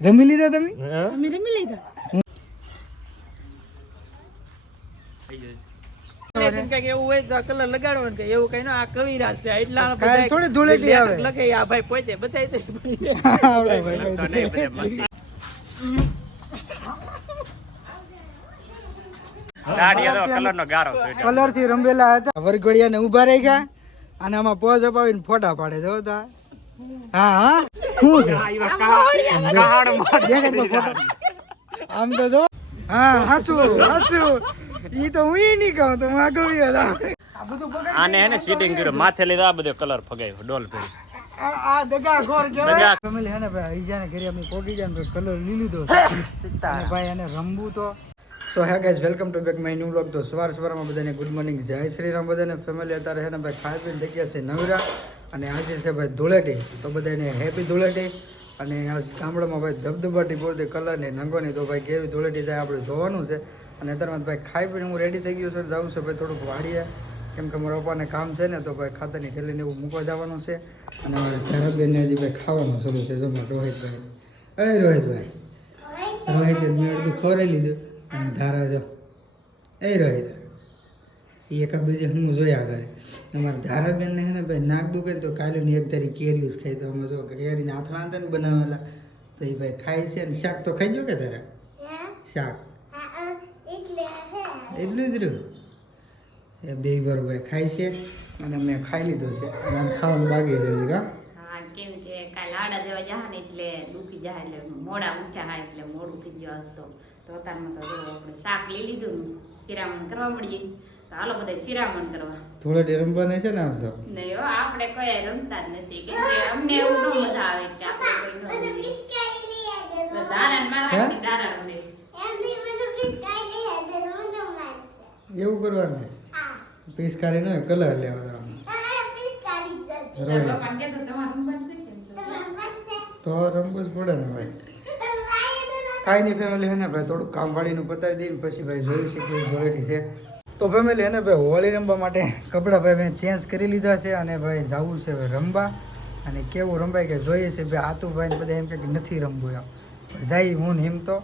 રમી લીધા તમે? અમે રમી લીધા. એવું હોય તો કલર લગાડવાનું કે એવું કઈ આ કવિરાજ છે એટલા થોડી ધૂળેટી આવે લખે આ ભાઈ પોતે બતાવી કલર થી રમેલા હતા વરઘોડિયા ને ઉભા રહી ગયા અને આમાં પોઝ અપાવીને ફોટા પાડે જોતા. હા હા શું છે આમ તો જો. હા હાસુ હાસુ ઈ તો હું નહીં કહું તો હું આગળ આને એને સીટિંગ કર્યું માથે લીધા આ બધો કલર ફગાવ્યો ડોલ પેરી આ દગા ઘોર કહેવાય. ફેમિલી હે ને ભાઈ ઈજાને ઘરે અમે પોગી જાય ને કલર લઈ લીધો છે અને ભાઈ એને રમવું તો. So hey guys welcome to back my new vlog. તો સવારમાં બધાને ગુડ મોર્નિંગ, જય શ્રી રામ બધાને. ફેમિલી અત્યારે છે ને ભાઈ ખાઈ પીને થઈ ગયા છે નવરા અને આજે છે ભાઈ ધૂળેટી. તો બધાને હેપી ધૂળેટી. અને આ ગામડામાં ભાઈ ધબધબાટી બોલતી કલર ને રંગોની તો ભાઈ કેવી ધૂળેટી થાય આપણે જોવાનું છે. અને અત્યારમાં ભાઈ ખાઈ પીને હું રેડી થઈ ગયો છું, જવું છે ભાઈ થોડુંક વાડીએ, કેમ કે મારા પપ્પાને કામ છે ને તો ભાઈ ખાતરની થેલીને એવું મૂકવા જવાનું છે. અને મારા ધારાબેનને હજી ભાઈ ખાવાનું શરૂ છે. જો રોહિતભાઈ, રોહિતભાઈ મેં અડધું ખોરાઈ લીધું અને ધારા જો રોહિત એ એકા બીજે હું જોયા કરે. અમારા ધારાબેનને છે ને ભાઈ નાક દુખે તો કાલેની એક તારી કેરીયું ખાઈ તો અમે જો કેરીને હાથમાં હતા ને બનાવેલા તો એ ભાઈ ખાય છે. અને શાક તો ખાઈ ગયો કે તારા શાક એટલું જ રહ્યું એ બે વાર ભાઈ ખાય છે અને મેં ખાઈ લીધો છે અને આમ ખાવાનું બાકી રહ્યું કા. કેમ કે કાલે આડા દેવા જા ને એટલે દુખી જાય એટલે મોડા ઉઠ્યા હા એટલે મોડું થઈ ગયું હસતો તો અત્યારમાં તો આપણે શાક લઈ લીધું શિરામણ કરવા મળીએ તો હાલો બધા શિરામણ કરવા. થોડો રમવાને છે ને આજ તો નહીં હો આપણે કોઈ રમતા જ નથી કેમ કે અમને એવું ન મજા આવે કે આપણે કોઈ ન રમીએ. દારા મારા દારા રમે એવું કરવાનું પિસ્કારી નો કલર લેવા તો રમવું જ પડે ને ભાઈ. કાંઈ નહીં ફેમિલી હે ને ભાઈ થોડુંક કામ વાળીનું પતાવી દઈને પછી ભાઈ જોઈ છે કેવી ધૂળેટી છે. તો ફેમિલી હે ને ભાઈ હોળી રમવા માટે કપડાં ભાઈ મેં ચેન્જ કરી લીધા છે અને ભાઈ જવું છે હવે રમવા. અને કેવું રમાય કે જોઈએ છે ભાઈ આતુભાઈ બધા એમ કે નથી રમવું એમ જાય હું ને એમ તો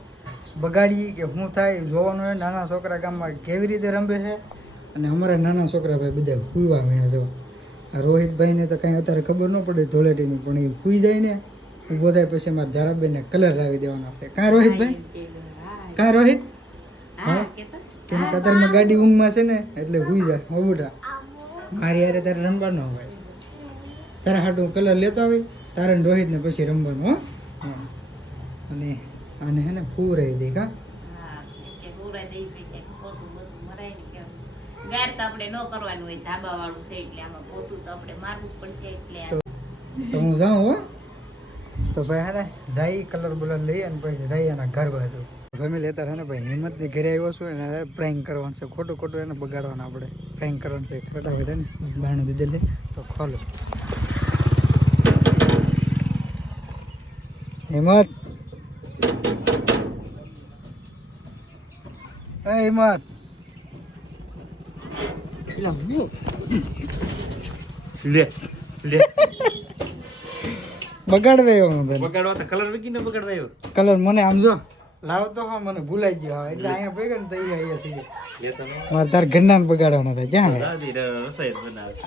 બગાડીએ કે શું થાય જોવાનું હોય. નાના છોકરા ગામમાં કેવી રીતે રમે છે અને અમારા નાના છોકરા ભાઈ બધા ખુવા મળ્યા જો. આ રોહિતભાઈને તો કાંઈ અત્યારે ખબર ન પડે ધૂળેટીનું પણ એ ખુઈ જાય ને ઊભો થાય પછી મારા ધારાબેનને કલર લાવી દેવાના છે. કાં રોહિતભાઈ કાં રોહિત હા કેમ કે અત્યારમાં ગાડી ઊંઘમાં છે ને એટલે ખુઈ જાય હો બેટા. મારી યારે તારે રમવાનું હોય તારા હાટું કલર લેતો આવે તારે રોહિતને પછી રમવાનું હો. અને આને હે ને પૂરાઈ દે કા ગાર તો આપણે ન કરવાનું હોય ધાબા વાળું છે એટલે આમાં પોતું તો આપણે મારવું પડશે એટલે તો હું જાઉં હો. તો ભાઈ હે ને જાય કલર બલર લઈ અને પછી જાય એના ઘર બાજુ. ફેમિલી અત્યારે હે ને ભાઈ હિંમતની ઘરે આવ્યો છું એને પ્રેન્ક કરવાનું છે. ખોટું ખોટું એને બગાડવાનું આપણે પ્રેન્ક કરવાનું છે. ફટાફટ ને બાણું દીધેલ છે તો ખોલો. હિંમત હિંમત લે લે બગાડવાયો હું તને બગાડવા તો કલર વિકીને બગાડવાયો કલર મને આમ જો લાવતો હા મને ભૂલાઈ ગયો એટલે અહીંયા ભેગા ને તઈ અહીંયા સીધે મારે તાર ઘરના ને બગાડવાના હતા ક્યાં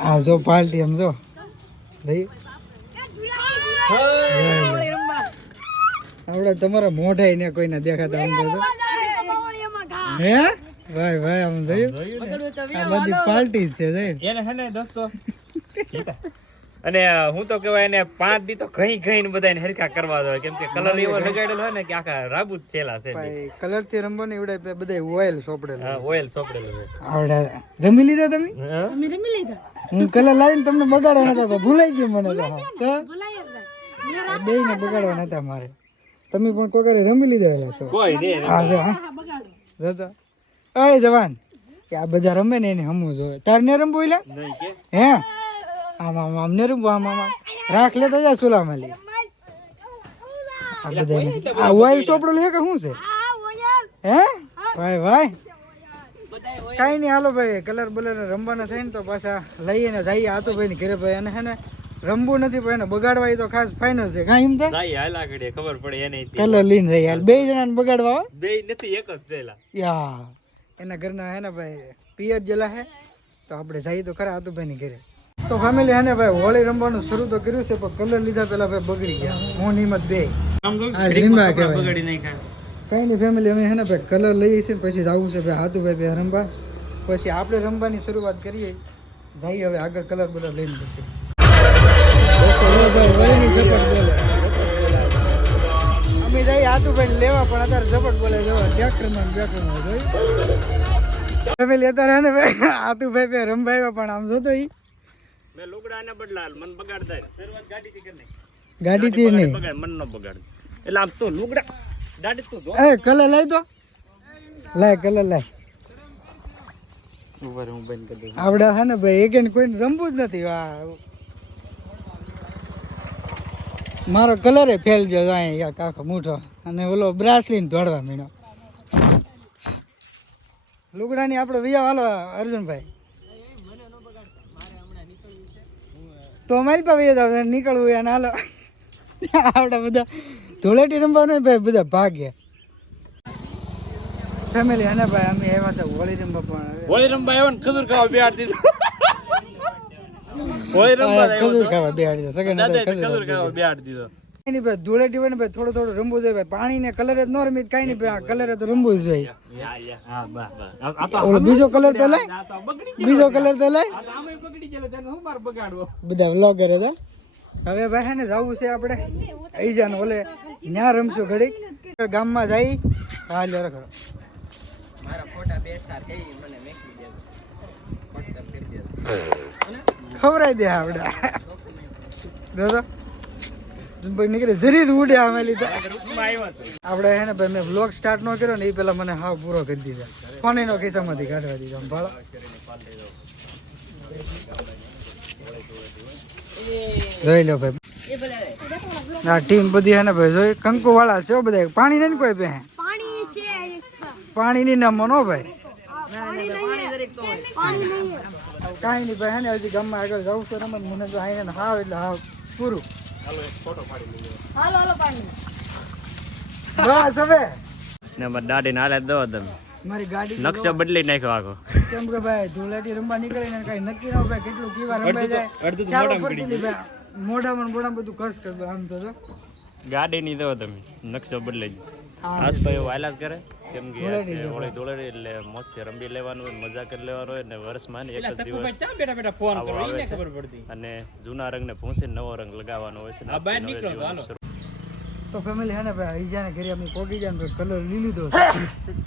આ જો પાર્ટી આમ જો દઈ આપણે તમારા મોઢાઈ ને કોઈને દેખાતા આમ તો હે ભાઈ ભાઈ આમ જોયું આ બધી પાર્ટી છે એને હે ને દોસ્તો અને હું તો કહેવાય એને 5 દી તો ઘઈ ને બધાને હરખા કરવા દો કેમ કે કલર એવો લગાડેલો હોય ને કે આખા રાબૂત થયેલા છે. કલર થી રમવાનું એવડે બધા ઓઇલ સોપડેલું. હા ઓઇલ સોપડેલું છે. આવડે રમી લીધા તમે? અમે રમી લીધા. હું કલર લાવીને તમને બગાડવા નતા ભૂલાઈ ગયું મને તો બે ને બગાડવા નતા મારે. તમે પણ કોઈ કરે રમી લીધા છો કોઈ નહીં. હા જો હા દાદા અય જવાન કે આ બધા રમે ને એને હમું જોવે તાર ને રમવું એટલે નહીં કે હે આમ આમ આમ ને રમવું આમ આમ રાખ લેતા જા સુલામાં લે આ બધા આ ઓઇલ સોપડેલું છે કે શું છે હે ભાઈ ભાઈ કાંઈ નહીં હાલો ભાઈ કલર બલર રમવાના થાય ને તો પાછા લઈએ ને જઈએ આતુભાઈ ને ઘરે ભાઈ અને હે ને રમવું નથી પણ એને બગાડવા એ તો ખાસ ફાઇનલ છે કાંઈ એમ થાય જાય હાલા ઘડીએ ખબર પડે એને કલર લઈને જઈએ હાલ 2 જણાને બગાડવા હો બે નથી એક જ છેલા યા એના ઘરના હે ને ભાઈ પિયર જેલા હે તો આપણે જઈએ તો ખરા આતુભાઈ ની ઘરે તો ફેમિલી હે ને ભાઈ હોળી રમવાનું શરૂ તો કર્યું છે પણ કલર લીધા પેલા ભાઈ બગડી ગયા હું નિમત બે આ રીંબા કહેવાય બગાડી નાખ્યા કઈ નહીં ફેમિલી અમે હે ને ભાઈ કલર લઈએ છીએ પછી જવું છે ભાઈ હાતુભાઈ બે રમવા પછી આપણે રમવાની શરૂઆત કરીએ જઈએ હવે આગળ કલર બધા લઈને પછી અમે જઈએ હાતુભાઈ લેવા પણ અત્યારે ઝપટ બોલે જો બેક્રમણ જોઈ ફેમિલી અત્યારે હે ને ભાઈ હાતુભાઈ બે રમવા આવ્યા પણ આમ જોતો ઈ મે લુગડાને બદલાલ મન બગાડતા શરૂઆત ગાડીથી કરી નાખ ગાડીથી નહીં બગાડ મન ન બગાડ એટલે આમ તો લુગડા ગાડી તો જો એ કલર લઈ દો લાય કલર લાય ઉપર હું બંધ કરી દઉં આવડે હે ને ભાઈ એક કોઈને રમવું જ નથી મારો કલર ફેલ ગયો અહીંયા કાકો મૂઠો અને ઓલો બ્રાસલીન દોડવા મીણો લુગડાની આપણો વિયા વાલો અર્જુનભાઈ તો અમારી પાસે નીકળવું એને હાલો આવડા બધા ધૂળેટી રમવાનું ભાઈ બધા ભાગ્યા ફેમિલી હે ને ભાઈ અમે એવા તો હોળી રમવા પણ હોળી રમવા આવ્યો ને ખજૂર ખાવા બેહાડ દીધો હોળી રમવા ખજૂર ખાવા બેહાડી દો સગન ખજૂર ખાવા બેહાડ દીધો એની ભાઈ ધૂળેટી હોય ને ભાઈ થોડું થોડું રમવું જોઈએ ભાઈ પાણી ને કલર જ ન રમી કઈ નહીં ભાઈ કલર તો રમવું જ જોઈએ હા બસ બસ ઓલો બીજો કલર તો લઈ બીજો કલર તો લઈ આમે બગડી ગયેલો તેને હું માર બગાડવો બધા વ્લોગર હતા હવે ભાઈ હે ને જવું છે આપણે ઐજાન ઓલે ન્યા રમશું ઘડી ગામમાં જઈ હાલ રખડો મારા ફોટા બેસાર કઈ મને મેકી દે WhatsApp કરી દે ખવરાઈ દે આપણે દાદા ભાઈ નીકળે જરી જ ઉડે અમે લીધા આપણે હે ને ભાઈ મેં વ્લોગ સ્ટાર્ટ ન કર્યો ને એ પેલા મને હાવ પૂરો કરી દીધા ફોનીનો ખિસ્સામાંથી કાઢવા દીધા ભાળો જોઈ લો ભાઈ આ ટીમ બધી હે ને ભાઈ જોઈ કંકુ વાળા છે બધા પાણી નહીં કોઈ પે પાણી ની નામ નો ભાઈ કાંઈ નહીં ભાઈ હે ને હજી ગામમાં આગળ જવું છે રમત મને તો આઈને હાવ એટલે હાવ પૂરું બસ હવે નંબર દાડી નાલે દો તમે મારી ગાડી નકશો બદલી નાખ્યો આખો કેમ કે ભાઈ ધૂળેટી રમવા નીકળીને કઈ નક્કી ન ભાઈ કેટલું કેવા રમાઈ જાય અડધું તો ચાલો મોઢામાં પડતી ભાઈ મોઢામાં બધું કસ કર આમ તો જો ગાડી ની દો તમે નકશો બદલાઈ આજ તો એવું હાલાત કરે કેમ કે હોળી ધોળેટી એટલે મસ્ત રમી લેવાનું હોય મજા કરી લેવાનું હોય ને વર્ષમાં એક જ દિવસ બેટા બેટા ફોન કરો એને ખબર પડતી અને જૂના રંગને ભૂંસીને નવો રંગ લગાવવાનો હોય છે આ બહાર નીકળો હાલો તો ફેમિલી હે ને ભાઈ ઈજાને ઘરે અમે પોગી જાય ને કલર લઈ લીધો છે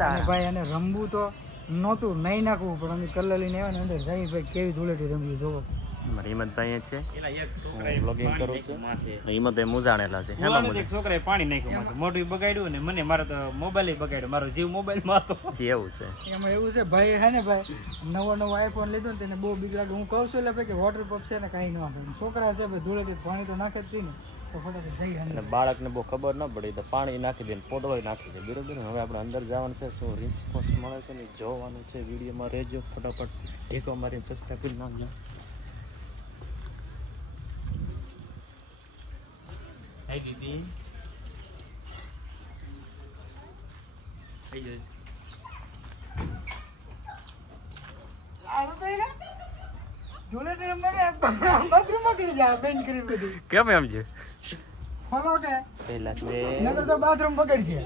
અને ભાઈ એને રમવું તો નહોતું નહીં નાખવું પણ અમે કલર લઈને આવ્યા ને અંદર જઈ ભાઈ કેવી ધૂળેટી રમ્યું જોવો હિંમતભાઈ છે બ્લોગિંગ કરું છું હિંમતભાઈ મુજાણેલા છે હેમાં એક છોકરાએ પાણી નાખ્યું મોઢું બગાડ્યું ને મને મારો તો મોબાઈલ બગાડ્યો મારો જીવ મોબાઈલ માં હતો એવું છે એમાં એવું છે ભાઈ હે ને ભાઈ નવો આઈફોન લીધો ને તેને બહુ બીક લાગે હું કહું છું એટલે ભાઈ કે વોટર પંપ છે ને કાંઈ ન આવે છોકરા છે ભાઈ ધૂળેટી પાણી તો નાખે જ હતી ને તો ફટાફટ જઈ અને બાળકને બહુ ખબર ન પડી તો પાણી નાખી દે પોદળો નાખી દે બરોબર હવે આપણે અંદર જવાનું છે શું રિસ્પોન્સ મળે છે ને જોવાનું છે વિડીયોમાં રહેજો ફટાફટ એક અમારી સબસ્ક્રાઇબ કરી નાખજો હાય દીદી ધૂળેટી રમવા બાથરૂમમાં કરી જાય બેન કરી બધું કેમ એમ છે ફોલો કે પહેલા નગર તો બાથરૂમ બગડશે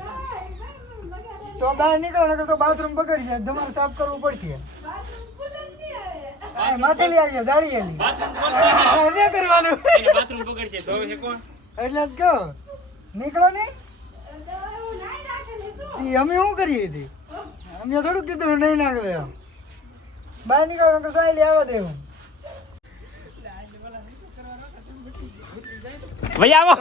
તો બહાર નીકળો નગર તો બાથરૂમ બગડશે તમારે સાફ કરવું પડશે માથેલી આવી જાળી એની કરવાનું બાથરૂમ બગડશે તો હવે કોણ એટલે જ કહો નીકળો નહીં અમે શું કરીએ હતી અમે થોડુંક કીધું નહીં નાખે બહાર નીકળો નગર સાયલી આવવા દેવું ભાઈ આવો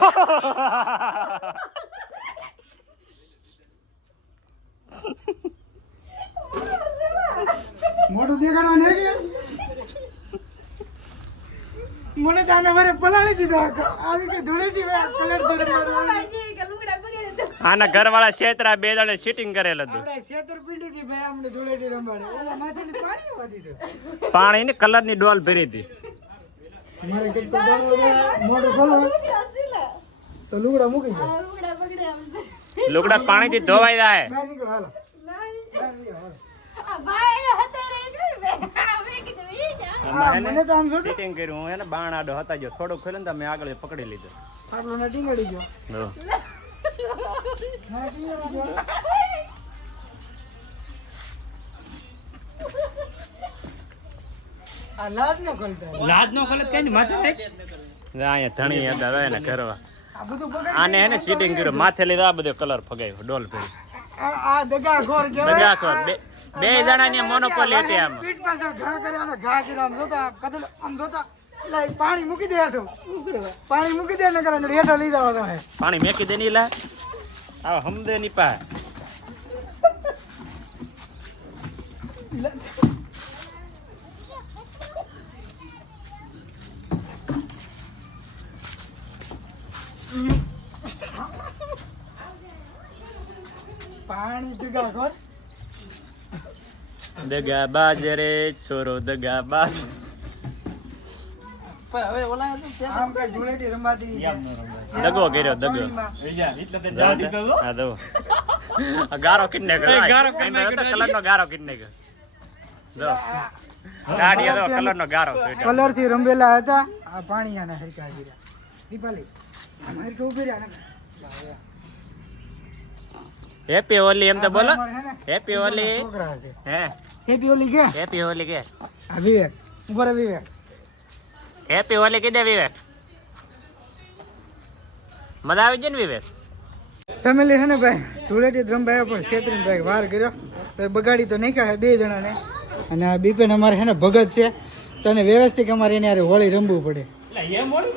મોટું દેખાડવા ને મને તો આને મારે પલાળી દીધો આવી કે ધૂળેટી કલર આના ઘરવાળા છેતરા બે દાડે સીટિંગ કરેલ હતું આપણે છેતરપિંડી થી ભાઈ અમને ધૂળેટી રમાડે ઓલા માથેથી પાણી આવવા દીધું પાણી ને કલર ની ડોલ ભરી હતી મારે કેટલું દરરોજ મોઢું ખોલો તો લુગડા મૂકી દો. લુગડા પાણીથી ધોવાઈ જાય. બહાર નીકળો હાલો. બહાર નીકળો, હાલો. મને તો આમ જોતો સિટિંગ કર્યું હું એને બાણ આડો હતા જો થોડું ખોલ્યું ને તો મેં આગળ પકડી લીધો. આપણો ને ટીંગડી ગયો. જો. ના ટીંગડી ગયો. આ લાજ ન ખોલતા. લાજ નો ખોલે કઈ માથે નાખ. અહીંયા ધણી હતા રહે ને કરવા આ બધું બગાડી આને એને સિટિંગ કર્યું માથે લીધો આ બધો કલર ફગાવ્યો ડોલ ફેરી આ દગા ઘોર કહેવાય. બધા ખોર બે જણાની મોનોપોલી હતી આમાં. પીઠ પાછળ ઘા કર્યા અને ઘા કર્યા આમ જોતા કદલ આમ જોતા એટલે પાણી મૂકી દે હેઠો. પાણી મૂકી દે નકર અંદર હેઠો લઈ જાવ તમે. પાણી મેકી દે ની લા આવ હમદે ની પા પાણી દગા ઘોર. દગા બાજ રે છોરો દગા બાજ હવે ઓલા આમ કઈ ધૂળેટી રમાતી છે. દગો કર્યો દગો પાણીમાં. હા દો આ ગારો કિડને કર્યો ગારો કલર નો ગારો કિડને કર્યો દો ગાડી દો કલર નો ગારો છે કલર થી રંબેલા હતા આ પાણી આને હરકા કર્યા. દીપાલી આમ હરકા ઉભી રહ્યા ને. હેપી હોલી એમ તો બોલો અમારે હે ને હેપી હોલી છોકરા છે. હે હેપી ઓલી કે હેપી હોલી કે આ વિવેક ઉપર વિવેક. હેપી હોલી કીધે વિવેક મજા આવી ગઈ ને વિવેક ફેમિલી છે ને ભાઈ ધૂળેટી રમભાઈ પણ છેતરીને ભાઈ વાર કર્યો તો એ બગાડી તો નહીં કાંઈ બે જણાને. અને આ બીપેન અમારે છે ને ભગત છે તો એને વ્યવસ્થિત અમારે એને હારે હોળી રમવું પડે.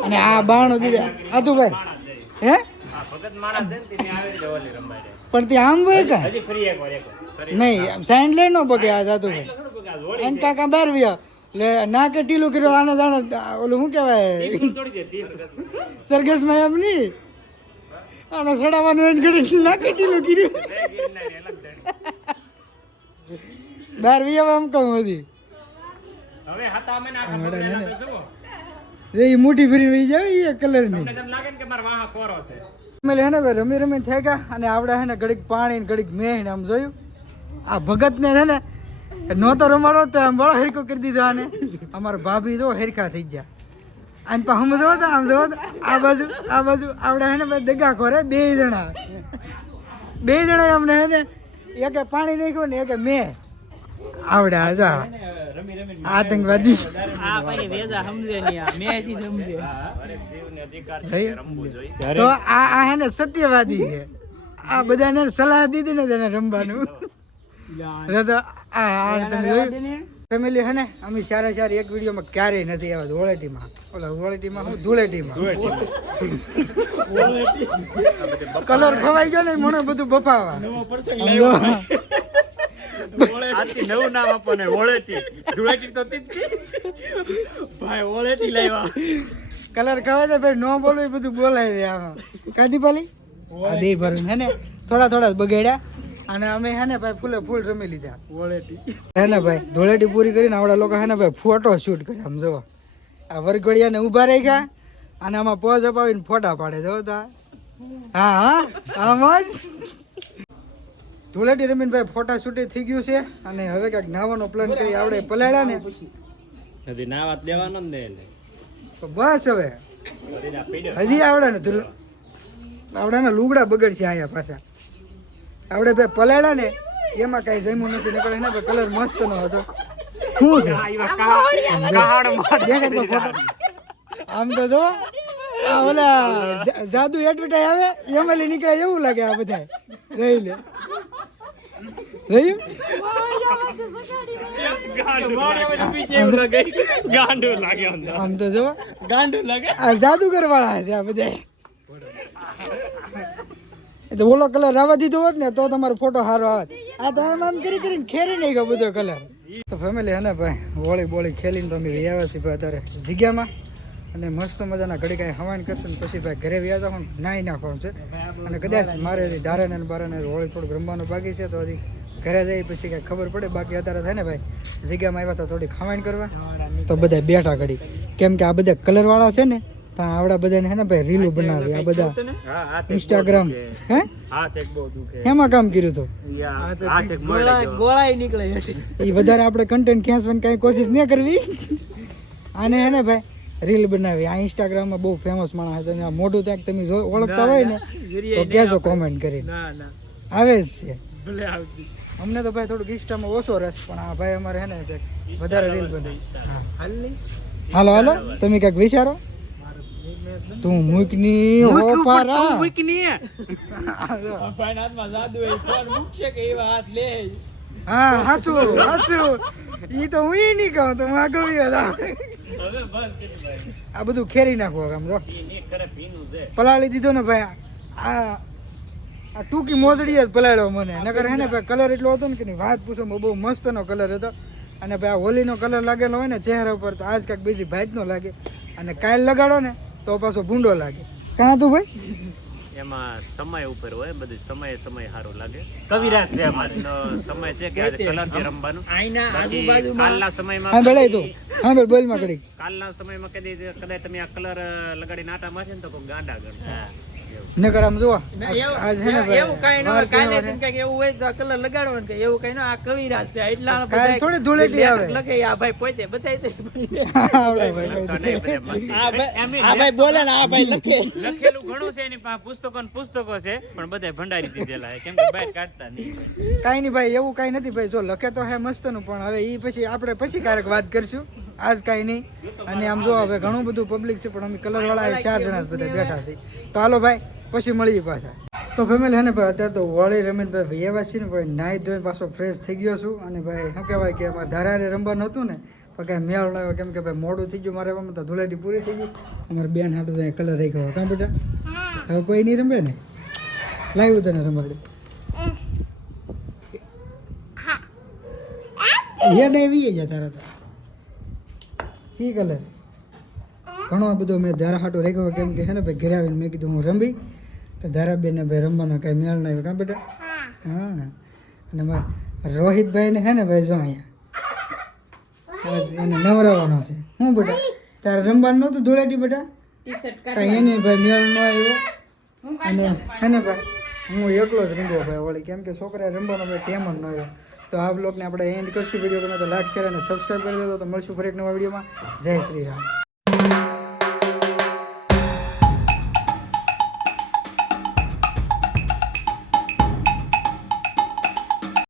અને આ બાણો દીધા હતું ભાઈ હે ભગત માણસ છે ને તેને આવી રીતે હોલી રમાય પણ ત્યાં આમ હોય કા હજી ફરી એક વાર નહીં સાઈન લઈ નો બગે આ જાતું ભાઈ એને કાકા બાર વ્યા એટલે ના કે ટીલું કર્યો આને જાણે ઓલું શું કહેવાય સરઘસમાં એમ નહીં આને સડાવવાનું એને કરી ના કે ટીલું કર્યું બાર વ્યા આમ કહું હતી હવે હતા અમે આખા પકડેલા તો શું એ મોટી ફરી વહી જાય એ કલર ની તમને લાગે ને કે મારા વાહ કોરો છે મેલે હે ને ભાઈ રમી રમી થઈ ગયા અને આવડે હે ને ઘડીક પાણી ને ઘડીક મેં આમ જોયું આ ભગત ને છે ને નહોતો રમાડો તો આમ બળો હેરકો કરી દીધો આને. અમારા ભાભી જો હેરકા થઈ ગયા આને પા હમ જોવો તો આમ જોવો તો આ બાજુ આવડે હે ને ભાઈ દગા ખોરે બે જણા અમને હે ને એકે પાણી નાખ્યું ને એકે મેં આવડે આ જા આતંકવાદી આ પછી વેજા સમજે નહીં આ મેજી સમજે જીવને અધિકાર છે ભાઈ, રમવું જોઈએ તો આ હે ને સત્યવાદી છે. આ બધાને સલાહ દીધી ને તેને રમવાનું તો આ તમે જોયું ફેમિલી હે ને અમે સારા એક વિડીયોમાં ક્યારેય નથી આવ્યા ધૂળેટીમાં ઓલા ધૂળેટીમાં હું ધૂળેટીમાં કલર ખવાઈ ગયો ને મને બધું બફાવા સમજો? આથી નવું નામ આપોને ઓળેટી ધૂળેટી તો તીતી ભાઈ ઓળેટી લાવ્યા કલર ખવાય છે ભાઈ નો બોલો એ બધું બોલાય છે આમાં કાદી પાલી આ બે ભરું હે ને થોડા બગાડ્યા અને અમે હે ને ભાઈ ફૂલ રમી લીધા હે ને ભાઈ ધૂળેટી પૂરી કરીને આવડા લોકો હે ને ભાઈ ફોટો શૂટ કરે આમ જો આ વરઘોડિયાને ઊભા રહી ગયા અને આમાં પોઝ અપાવીને ફોટા પાડે જો તા હા આમ જ ધૂળેટી રમીને ભાઈ ફોટા શૂટ થઈ ગયું છે અને હવે કાંઈક નાવાનો પ્લાન કરી આવડે પલાળ્યા ને નથી ના વાત દેવાનો ને એટલે તો બસ હવે હજી આવડે ને આવડાના લુગડા બગડશે અહીંયા પાછા આપણે ભાઈ પલાળ્યા ને એમાં કઈ જમ્યું નથી નકર એના પર કલર મસ્ત નો હતો શું છે દેખાડ તો ફોટો આમ તો જો આ ઓલા જાદુ એડવર્ટાઈઝ આવે એમાં નીકળે એવું લાગે આ બધા જોઈ લે આમ તો જો આ જાદુગર વાળા છે આ બધા તો ઓલો કલર આવવા દીધો હોત ને તો તમારો ફોટો સારો આવત આ તો આમ કરીને ખેરી નહીં ગયો બધો કલર તો ફેમિલી હે ને ભાઈ હોળી બોળી ખેલીને તો અમે આવ્યા છીએ ભાઈ અત્યારે જગ્યામાં અને મસ્ત મજાના ઘડી કાંઈ હવાન કરશું ને પછી ભાઈ ઘરે વ્યા જાવ નાહી નાખવાનું છે અને કદાચ મારે ધારે ને બારે હોળી થોડુંક રમવાનું બાકી છે તો હજી ઘરે જઈ પછી કાંઈ ખબર પડે બાકી અત્યારે થાય ને ભાઈ જગ્યામાં આવ્યા તો થોડી ખવાણ કરવા તો બધા બેઠા ઘડી કેમ કે આ બધા કલર વાળા છે ને તો આવડા બધાને હે ને ભાઈ રીલું બનાવી આ બધા ઇન્સ્ટાગ્રામ હે એમાં કામ કર્યું હતું ગોળાઈ નીકળે એ વધારે આપણે કન્ટેન્ટ ખેંચવાની કઈ કોશિશ ન કરવી આને હે ને ભાઈ રીલ બનાવી આ ઇન્સ્ટાગ્રામમાં બહુ ફેમસ માણસ છે તમે આ મોઢું ત્યાં તમે ઓળખતા હોય ને તો કહેજો કોમેન્ટ કરીને આવે જ છે અમને તો ભાઈ થોડુંક ઇન્સ્ટામાં ઓછો રસ પણ આ ભાઈ અમારે હે ને વધારે રીલ બનાવી હાલો હાલો તમે કંઈક વિચારો તું મૂકની હો પારા હા હાસુ હાસુ ઈ તો હું નહીં કહું તો હું આગળ આ બધું ખેરી નાખો આમ જો પલાળી દીધો ને ભાઈ આ ટૂંકી મોજડી જ પલાળ્યો મને નકર હે ને ભાઈ કલર એટલો હતો ને કે નહીં વાત પૂછો બહુ મસ્તનો કલર હતો અને ભાઈ આ હોલીનો કલર લાગેલો હોય ને ચહેરા ઉપર તો આજ કાંઈક બીજી ભાતનો લાગે અને કાલ લગાડો ને તો પાછો ભૂંડો લાગે કાં તું ભાઈ એમાં સમય ઉપર હોય બધું સમય સારું લાગે કવિરાજ છે અમારો સમય છે કે કલર થી રમવાનું કાલના સમયમાં હા બેલાઈ તું હા બેલ બોલ માં ઘડી કાલના સમયમાં કદાચ તમે આ કલર લગાડી નાટા મારશે ને તો કોઈ ગાંડા ગણ નકર આમ જો આજ હે ને ભાઈ એવું કઈ ન હોય કાલે દિન કઈક એવું હોય તો કલર લગાડવાનું કે એવું કઈ ન આ કવિરાજ છે એટલા કાલ થોડી ધૂળેટી આવે લગે આ ભાઈ પોતે બતાઈ દે આવડે ભાઈ આ ભાઈ બોલે ને આ ભાઈ લખે લખેલું ઘણું છે એની પાસે પુસ્તકો છે પણ બધા ભંડારી દીધેલા છે કેમ કે બહાર કાઢતા નહીં કાઈ નહીં ભાઈ એવું કાઈ નથી ભાઈ જો લખે તો હે મસ્તનું પણ હવે ઈ પછી આપણે પછી ક્યારેક વાત કરશું આજ કાઈ નહીં અને આમ જો હવે ઘણું બધું પબ્લિક છે પણ અમે કલર વાળા 4 જણા જ બધા બેઠા છે તો હાલો ભાઈ પછી મળીએ પાછા તો ફેમિલી હે ને ભાઈ અત્યારે તો હોળી રમીને ભાઈ એવા છે ને ભાઈ નાહી ધોઈને પાછો ફ્રેશ થઈ ગયો છું અને ભાઈ શું કહેવાય કે અમારે ધારારે રમવાનું હતું ને પણ કાંઈ મેળ ન આવ્યો કેમ કે ભાઈ મોડું થઈ ગયું મારે એવામાં તો ધૂળેટી પૂરી થઈ ગઈ અમારે બેન હાટું તો કલર રહી ગયો કાં બેટા હવે કોઈ નહીં રમે ને લાવ્યું તને રમાડી હેડ આવી ગયા તારા તો શી કલર ઘણો બધો મેં ધારા હાટું રહી ગયો કેમ કે છે ને ભાઈ ઘરે આવીને મેં કીધું હું રમી તો ધારાબેનને ભાઈ રમવાનો કાંઈ મેળ ના આવ્યો કાં બેટા હા અને રોહિતભાઈ ને હે ને ભાઈ જો અહીંયા એને નવરાવવાનો છે હું બેટા તારે રમવાનું નહોતું ધૂળેટી બેટા કાંઈ એને ભાઈ મેળ ન આવ્યો અને હે ને ભાઈ હું એકલો જ રમ્યો ભાઈ વળી કેમ કે છોકરાએ રમવાનો ભાઈ ટેમ જ ન આવ્યો તો આ બ્લોગને આપણે એન્ડ કરશું વિડીયો ગમે તો લાઈક શેર અને સબસ્ક્રાઈબ કરી દેજો તો મળશું ફરી એક નવા વિડીયોમાં જય શ્રી રામ.